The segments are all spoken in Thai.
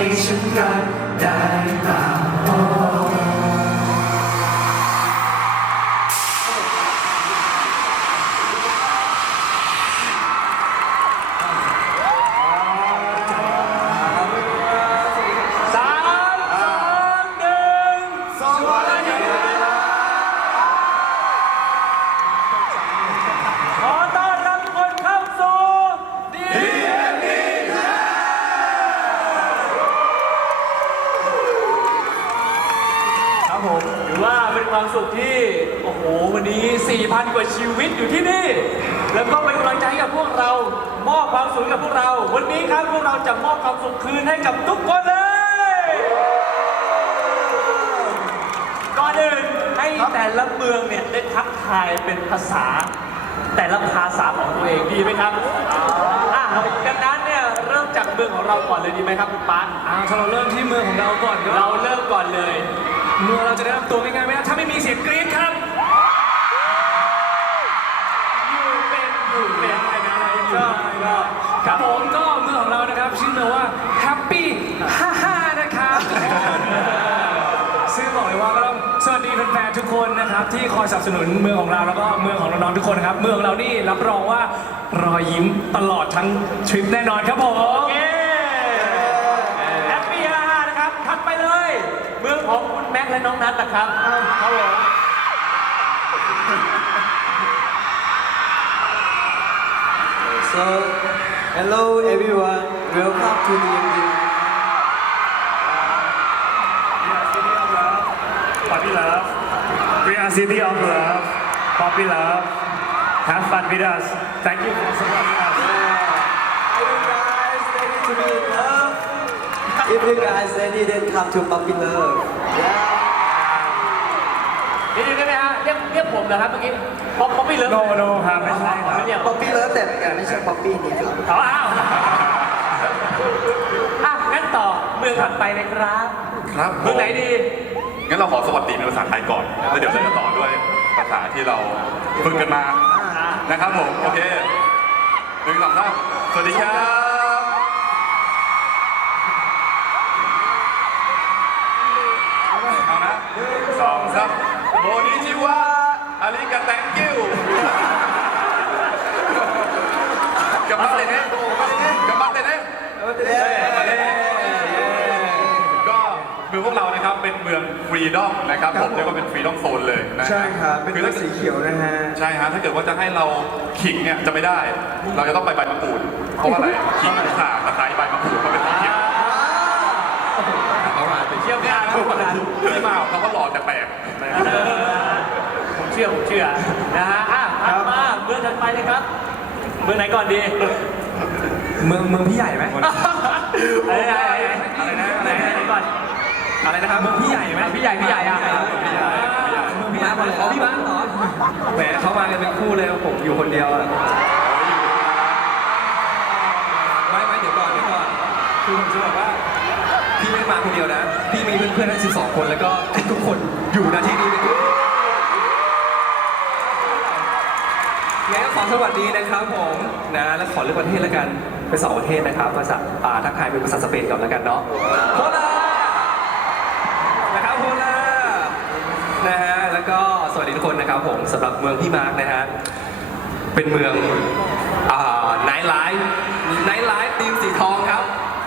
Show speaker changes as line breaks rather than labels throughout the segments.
ให้ฉันรักได้เปล่า
ถือว่าเป็นความสุขที่โอ้โหวันนี้ 4,000 กว่าชีวิตอยู่ที่นี่แล้วก็เป็นกำลังใจให้กับพวกเรามอบความสุขกับพวกเราวันนี้ครับพวกเราจะมอบความสุขคืนให้กับทุกคนเลยก่อนอื่นให้แต่ละเมืองเนี่ยได้ทักทายเป็นภาษาแต่ละภาษาของตัวเองดีไหมครับดังนั้นเนี่ยเริ่มจากเมืองของเราก่อนเลยดีไหมครับคุณปาน
ถ้าเราเริ่มที่เมืองของเราก่อน
เราเริ่มก่อนเลย
เมื่อเราจะได้รับตัวง่ายๆไหมนะถ้าไม่มีเสียงกรี๊ดครับ
อยู่เป็นอะไรนะ
ครับผมก็เมืองของเรานะครับชื่อเมืองว่า Happy 55นะครับซึ่งบอกเลยว่าก็ต้องสวัสดีแฟนๆทุกคนนะครับที่คอยสนับสนุนเมืองของเราแล้วก็เมืองของน้องๆทุกคนนะครับเมืองของเรานี่รับรองว่ารอยยิ้มตลอดทั้งทริปแน่นอนครับผม
Happy 55นะครับถัดไปเลยเมืองของคุณแม็กและน้องนัทนะครับครับผม
So hello everyone welcome to DMD
Puppy Love We are City of Love Puppy Love Have fun with us Thank you for supporting us
Are you guys ready to be in love? If you guys ready then come to Puppy Love Yeah
เดี๋ยวได้ไหมฮะเรียกผมเหรอครับเมื่อกี้ป๊อปปี้เลิฟ
No ครับไม่ใช่ครับ
Puppy Love แต่ไม่ใช่ Puppy นี่ครับ
อ้าวงั้นต่อเมืองถัดไปเลยครับ
ครับ
เมืองไหนดี
งั้นเราขอสวัสดีเป็นภาษาไทยก่อนแล้วเดี๋ยวเราจะต่อด้วยภาษาที่เราฝึกกันมานะครับผมโอเค1 2 3สวัสดีครับเอานะ1 2 3โมนิชิวะอาริกาแตงกิ้วกลับมาเลยเนี่ยกลับมาเลยเนี่ยก็เมืองพวกเรานะครับเป็นเมืองฟรีดอมนะครับผมเรียกว่าเป็นฟรีดอมโซนเลยนะ
ใช่ครับเป็นเมืองสีเขียวนะฮะ
ใช่ฮะถ้าเกิดว่าจะให้เราขิงเนี่ยจะไม่ได้เราจะต้องไปใบมะกรูดเพราะว่าอะไรขิงข่าตะไคร้ใบมะกรูดมันเป็นสีเขียว
เขามาไปเที่ยวงานทุกคน
ที่มาเขาก็หล่อแต่แปลก
ผมเชื่อนะฮะถัดมาเมืองถัดไปเลยครับเมืองไหนก่อนดี
เมืองพี่ใหญ่ไหม
อะไรก่อน
อะไรนะครับเมืองพี่ใหญ่ไหม
พี่ใหญ่อ่ะ
เมืองพี่ใหญ่เขาพี่บ้านเหรอแหมเขามากันเป็นคู่เลยผมอยู่คนเดียวอ่ะไม่เดี๋ยวก่อนคือผมจะบอกว่าพี่ไม่มาคนเดียวนะพี่มีเพื่อนๆทั้ง12 คนแล้วก็ทุกคนอยู่ณที่นี้เลยงั้นก็ขอสวัสดีนะครับผมนะแล้วขอเลือกประเทศแล้วกันเป็น2 ประเทศนะครับภาษาทักทายเป็นภาษาสเปนก่อนแล้วกันเนาะโฮลานะครับโฮลานะฮะแล้วก็สวัสดีทุกคนนะครับผมสำหรับเมืองพี่มาร์กนะฮะเป็นเมืองไนท์ไลฟ์ทีมสีทองครับ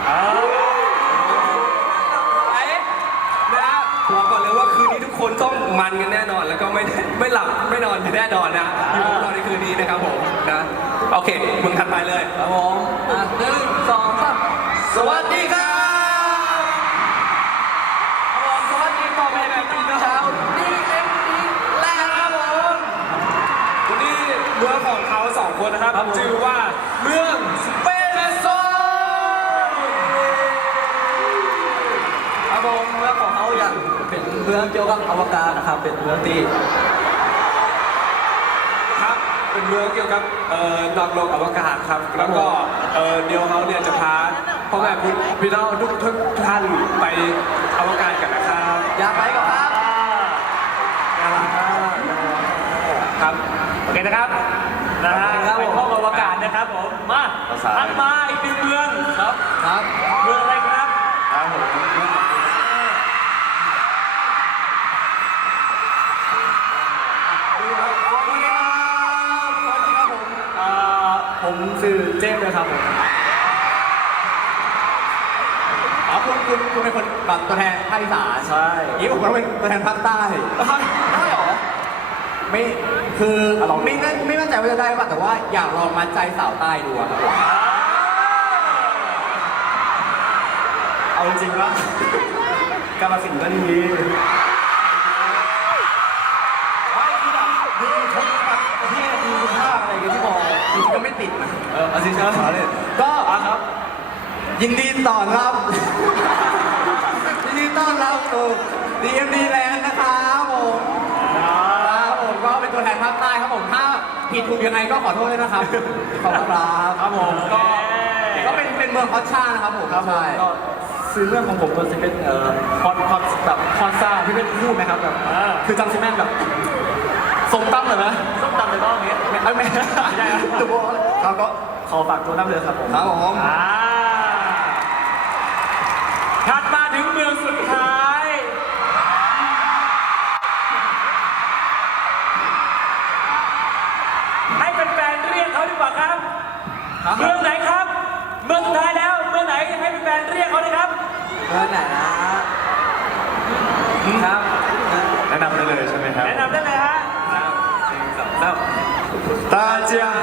นะบอกก่อนเลยว่าคืนนี้ทุกคนต้องมันกันแน่นอนแล้วก็ไม่หลับไม่นอนแน่นอนนะอยู่กับเราในคืนนี้นะครับผมนะโอเคเมืองถัดไปเลย
ครับผม1 2 3สวัสดีครับ
สวัสดีต่อไปแบบนี้นะครับ
DMD แล้วครับผม
วันนี้เมืองของเขา2 คนนะครับชื่อว่าเมืองสเปนโซ
ครับผมเมืองของเขาอย่างเป็นเมืองเกี่ยวกับอวกาศนะครับเป็นเมืองที่
ครับเป็นเมืองเกี่ยวกับนอกโลกอวกาศครับแล้วก็เดียวเขาเนี่ยจะพาพ่อแม่พี่น้องทุกท่านไปอวกาศกันนะครับ
อยากไปกับครับ
ครับ
โอเคนะครับไปท่องอวกาศนะครับผมมาถัดมาอีก1 เมืองครับเมืองอะไรครับ
อ๋อคุณเป็นคนแบบตัวแทนภาคอีสาน
ใช่
นี่ผมก็เป็นตัวแทนภาคใต้ได้เหรอไม่คือไม่มั่นใจว่าจะได้ป่ะแต่ว่าอยากลองมัดใจสาวใต้ดูอะครับเอาจริงๆว่ากาลสินธุ์ก็ดีไม่คือแบบดีทุกประเทศดีทุกภาคอะไรอย่างเงี้ยที่บอกจริงๆก็ไม่ติดนะเอาจริงๆขอเลยก็ครับยินดีต้อนรับ ยินดีต้อนรับสู่ DMD Land นะครับผมครับผมก็เป็นตัวแทนภาคใต้ครับผมถ้าผิดถูกยังไงก็ขอโทษด้วยนะครับขอบคุณครับผมก็เป็นเมืองฮอตชานะครับผมใช่
ก็ซื้อเรื่องของผมก็จะเป็นคอนแบบคอนซ่าที่เป็นพูดไหมครับแบบคือจำซิแมนแบบทรงตั้มเลยไหม
ส้มตำเลยต้องอย่างเงี้ย
ไม่ใช่ตัวเราก็ขอฝากตัวตั้มเลยครับผม
ครับผม
ถัดมาถึงเมืองสุดท้าย ให้แฟนๆเรียกเขาดีกว่าครับ เมืองไหนครับ เมืองสุดท้ายแล้ว เมืองไหนให้แฟนๆเรียกเขาเลยครับ
เมื่อไหร่นะครับ
แนะนำได้เลยใช่ไหมครับ
แนะนำได้เลยฮะ
大家好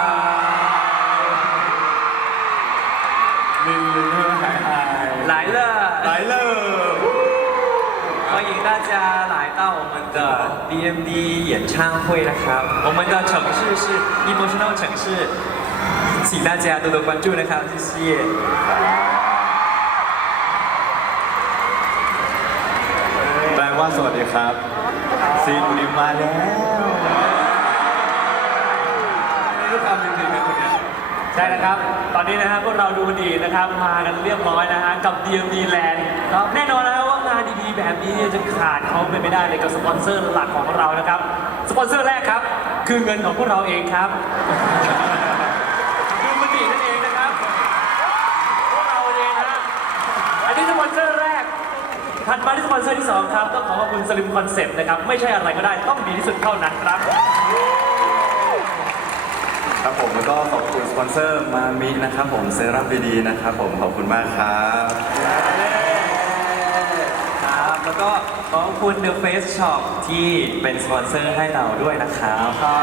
来了
来了
欢迎大家来到我们的 DMD 演唱会นะครับ我们的城市是 Emotional 城市请大家多多关注นะครับ谢谢แปลว่าสวัสดีครับซีนูนิวมาแล้วรู้ความจริงๆนะคนเนี้ย
ใช่นะครับ ตอนนี้นะฮะพวกเราดูดีนะครับ มากันเรียบร้อยนะฮะกับ DMD Land ครับแน่นอนนะครับว่างานดีๆแบบนี้เนี่ยจะขาดเขาไปไม่ได้เลยกับสปอนเซอร์หลักของเรานะครับ สปอนเซอร์แรกครับ คือเงินของพวกเราเองครับ ดูมันดีนั่นเองนะครับ พวกเราเองนะฮะอันนี้สปอนเซอร์แรก ถัดมาที่สปอนเซอร์ที่ 2 ครับ ต้องขอขอบคุณสลิมคอนเซ็ปต์นะครับ ไม่ใช่อะไรก็ได้ต้องดีที่สุดเท่านั้นครับ
ครับผมแล้วก็ขอบคุณสปอนเซอร์มามินะครับผมเซรั่มดีๆนะครับผมขอบคุณมากครับ
ครับแล้วก็ขอบคุณ The Face Shop ที่เป็นสปอนเซอร์ให้เราด้วยนะครับ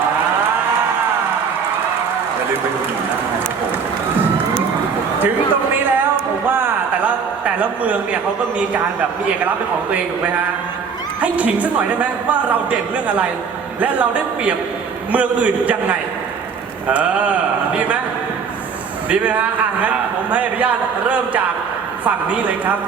อย่าลืมไปดูหนุนได้ครับผม
ถึงตรงนี้แล้วผมว่าแต่ละเมืองเนี่ยเขาก็มีการแบบมีเอกลักษณ์เป็นของตัวเองถูกไหมฮะให้ขิงสักหน่อยได้ไหมว่าเราเด่นเรื่องอะไร และเราได้เปรียบเมืองอื่นยังไงดีไหมดีไหมฮะงั้นผมให้อนุญาตเริ่มจากฝั่งนี้เลยครับ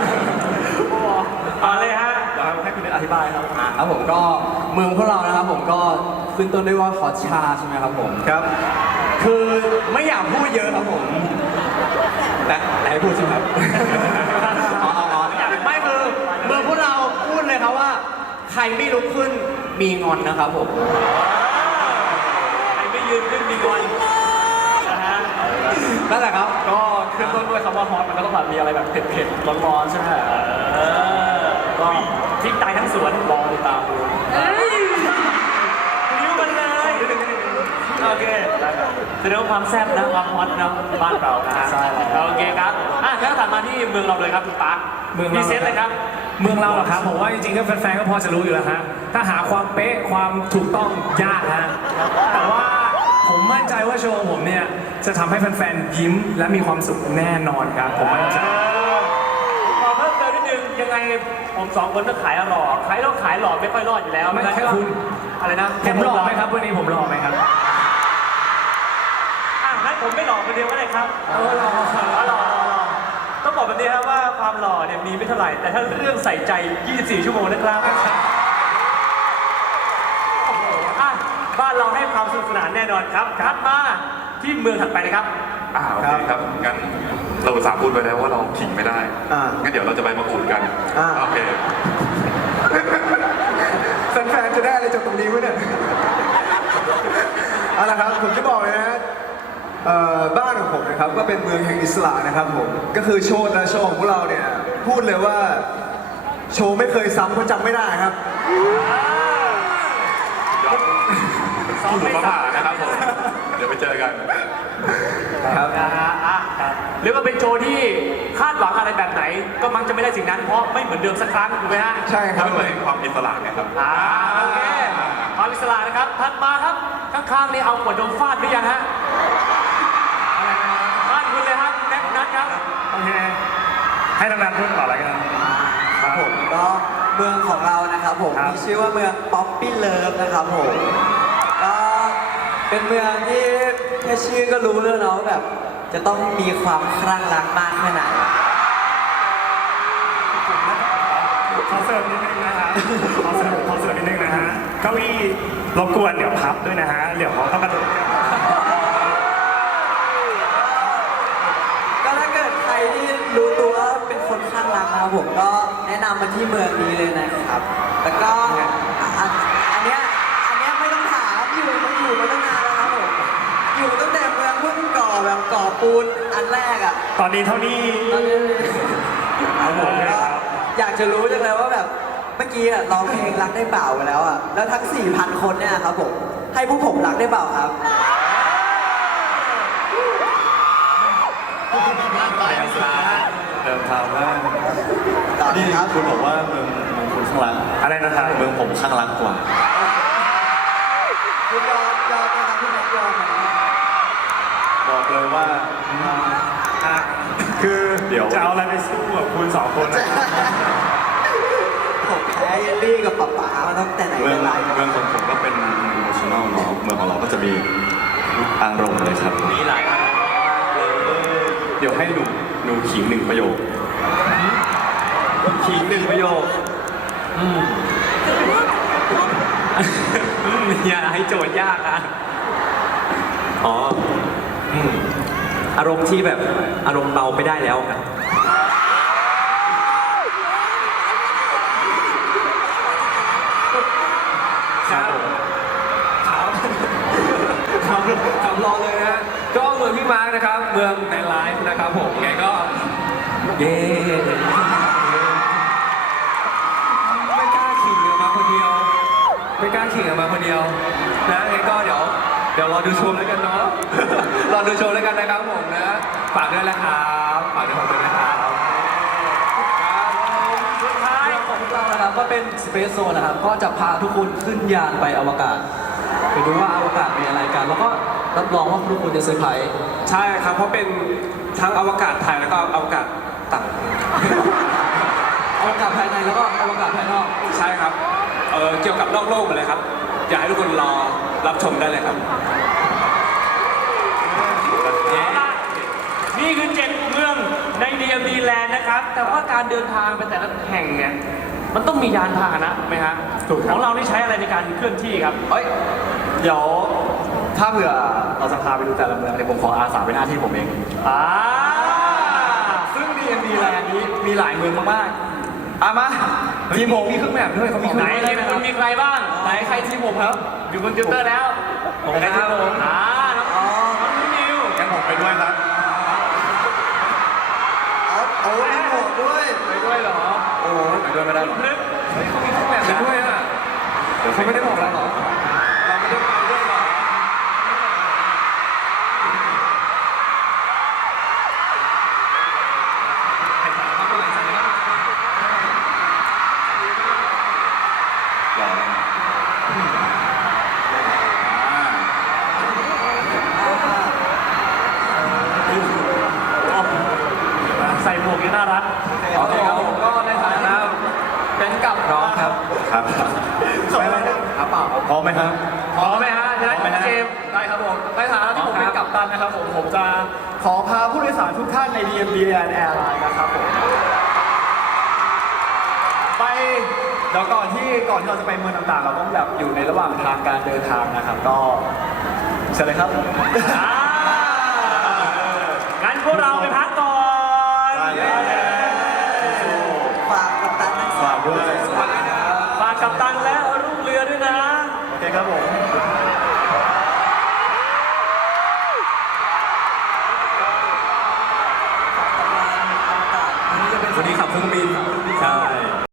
ต่อเลยฮะ
เดี๋ยวให้คุณอธิบายครับ
ครับผมก็เมืองพวกเรานะครับผมก็ขึ้นต้นด้วยว่าฮอตชาใช่ไหมครับผมครับ คือไม่อยากพูดเยอะครับผมนะไหนพูดใช่ไหมครับไม่คือเมืองพวกเราพูดเลยครับว่า ใครไม่ลุกขึ้นมีงอนนะครับผม
ใครไม่ยืนขึ้นมีงอนนะฮะ
นั่นแหละครับ
ก็ขึ้นต้นด้วยคำว่าฮอตมันก็ต้องแบบมีอะไรแบบเผ็ดๆร้อนๆใช่ไหมก็
พริกตายทั้งสวน
ลองติดตามดู
นิ้วมันเลยโอเคแสดงว่าความแซ่บนะความฮอตนะบ้านเรานะฮะ
ใช่ครับ
โอเคครับงั้นถัดมาที่เมืองเราเลยครับคุณปั๊ก
เมือง
มี
เรา
เซตเลยครับ
เมืองเราเหรอครับผมว่าจริงๆก็แฟนๆก็พอจะรู้อยู่แล้วฮะถ้าหาความเป๊ะความถูกต้องยากฮะแต่ว่าผมมั่นใจว่าโชว์ผมเนี่ยจะทำให้แฟนๆยิ้มและมีความสุขแน่นอนครับผมมั่นใจ
ขอเพิ่มเติมนิดนึงยังไงผมสองคนต้องขายหล่อขายหล่อไม่ค่อยรอดอยู่แล้ว
ไม่แค่คุณ
อะไรนะ
ผมหล่อไหมครับวันนี้ผมหล่อไหมครับ
งั้นผมไม่หล่อคนเดียวก็ได้ครับหล่อต้องบอกแบบนี้ครับว่าความหล่อเนี่ยมีไม่เท่าไหร่ แต่ถ้าเรื่องใส่ใจ 24 ชั่วโมงนะครับโอ้โหบ้านเราให้ความสนุกสนานแน่นอนครับถัดมาที่เมืองถัดไปเลยครับ
โอเคครับงั้นเราอุตส่าห์พูดไปแล้วว่าเราขิงไม่ได้งั้นเดี๋ยวเราจะไปมาขูดกันโอเค
แฟนๆจะได้อะไรจากตรงนี้วะเนี่ย เอาละครับผมจะบอกเลยนะบ้านของผมนะครับก็เป็นเมืองแห่งอิสระนะครับผมก็คือโชว์ของพวกเราเนี่ยพูดเลยว่าโชว์ไม่เคยซ้ำเพราะจำไม่ได้ครับ
ถูกมาผ่านะครับผม เดี๋ยวไปเจอกัน
ครับ
นะฮะเรียกว่าเป็นโชว์ที่คาดหวังอะไรแบบแบบไหนก็มักจะไม่ได้สิ่งนั้นเพราะไม่เหมือนเดิมสักครั้งถูกไหมฮะ
ใช่ครับมันเป็นความอิสระไงครับ
โอเคความอิสระนะครับถัดมาครับข้างๆนี่เอาขวดนมฟาดหรือยังฮะฟาดคุณเลยครับแม็กนัทครับ
โอเค ให้ทางนั้นพูดก่อนอะไรกันครับ
ผมก็เมืองของเรานะครับผม
ครับ
มีชื่อว่าเมืองป๊อปปี้เลิฟนะครับผมก็เป็นเมืองที่แค่ชื่อก็รู้แล้วเนาะแบบจะต้องมีความคลั่งรักมากแค่ไหน
ขอเสริมนิดนึงนะฮะขอเสริมนิดนึงนะฮะเก้าอี้รบกวนเดี๋ยวพับด้วยนะฮะเดี๋ยวเขาต้องกระโดดกัน
ก็ถ้าเกิดใครที่รู้ตัวว่าเป็นคนคลั่งรักนะครับผมก็แนะนำมาที่เมืองนี้เลยนะครับแล้วก็อันเนี้ยไม่ต้องถามอยู่มาตั้งนานแล้วครับผมอยู่ตั้งแต่เมืองเพิ่งก่อแบบก่อปูนอันแรกอ่ะ
ตอนนี้เท่านี้
ตอนนี้ครับผมก็อยากจะรู้จังเลยว่าแบบเมื่อกี้อะร้องเพลงรักได้เปล่าไปแล้วอ่ะแล้วทั้ง 4,000 คนเนี่ยครับผมให้พวกผมรักได้เปล่าครับ
เดิมทางว่า
ต่อ
นี่
เลยครับ
คุณบอกว่าเมืองคุณข้างหลัง
อะไรนะครับ
เมืองผมข้างหลังกว่า
คุณยอมนะครับพี่แม็กยอมนะ
บอกเลยว่า
อ่ะคือ
เดี๋ยว
จะเอาอะไรไปสู้กับคุณสองคนนะ
ผมแพ้เยลลี่กับป๊าป๊ามาตั้งแต่ไหน
เมือง
แต่ไร
เมืองของผมก็เป็น emotional เนาะเมืองของเราก็จะมีอารมณ์เลยครับ
มีหลายอัน
เดี๋ยวให้หนูขิงหนึ่งประโยค
ขิงหนึ่งประโยคอย่าให้โจทย์ยากนะอ๋ออารมณ์ที่แบบอารมณ์เบาไม่ได้แล้วครับ
ครับรอเลยนะฮะก็เมืองพี่มาร์คนะครับ เมืองในไลฟ์นะครับผมไงก็เย้ไม่กล้าขิงออกมาคนเดียวไม่กล้าขิงออกมาคนเดียวนะไงก็เดี๋ยวรอดูชมแล้วกันเนาะ รอดูชมแล้วกันนะครับผมนะฝากด้วยนะครับฝากด้วยผมด้วยนะครับครับ
สุดท้าย
ของเรานะครับก็เป็น Space Zone นะครับ ก็จะพาทุกคนขึ้นยานไปอวกาศ ไปดูว่าอวกาศเป็นอะไรกัน แล้วก็รับรองว่าทุกคนจะเซอร์ไพรส์
ใช่ครับเพราะเป็นทั้งอวกาศไทยแล้วก็อวกาศต่าง
อวกาศภายในแล้วก็อวกาศภายนอก
ใช่ครับ เกี่ยวกับนอกโลกหมดเลยครับ อยากให้ทุกคนรอรับชมได้เลยครับ
เอาล่ะนี่คือ7เมืองใน DMD Land นะครับ แต่ว่าการเดินทางไปแต่ละแห่งเนี่ย มันต้องมียานพาหนะไหมฮะ
ถูกครับ
ของเรานี่ใช้อะไรในการเคลื่อนที่ครับ
เอ้ย เดี๋ยวถ้าเผื่อเราจะพาไปดูแต่ละเมืองเดี๋ยวผมขออาสาเป็นหน้าที่ผมเอง
อ่า
ซึ่ง DMD Land นี้มีหลายเมืองมากๆมาทีมผมมีเครื่องแบบด้วยเขามีเค
ไห
รื่
น
อง
ทีมคุณมีใครบ้าง
ไหนใครทีมผมครับ
อยู่บนคอมพิวเตอร์แล้ว
ผมครับผม
น้องนิว
งั้นผมไปด้วยครับ
เอามีหมวกด้วย
ไปด้วยเหรอ
โอ้ไปด้วยไม่ได้หรอ
พลึก
เฮ้ยเขามีเครื่องแบบกันด้วยอ่ะเดี๋ยวเขาไม่ได้บอกเราเหรอ เราไม่ได้ไปด้วยเหรอ
หล่อนะ
ใส่หมวกยังน่ารัก
โอเคครับผมก็ในฐานะเป็นกับน้องครับ
ครับครับเปล่าพร้อมไหมครับ
พร้อมไหมฮะฉะนั้น
พร้อมไหมฮะ
เจมส์
ได้ครับผมในฐานะที่ผมเป็นกัปตันนะครับผมจะขอพาผู้โดยสารทุกท่านใน DMD Land Airline นะครับผมไปเดี๋ยวก่อนที่เราจะไปเมืองต่างๆ เราต้องแบบอยู่ในระหว่างทางการเดินทางนะครับ ก็เชิญเลยครับ
งั้นพวกเราไปพักก่อน
ฝากกับตันทั้งสอง
ฝากด้วย
ฝากกัปตันและลูกเรือด้วยนะ
โอเคครับผม
วันนี้ขับเครื่องบิน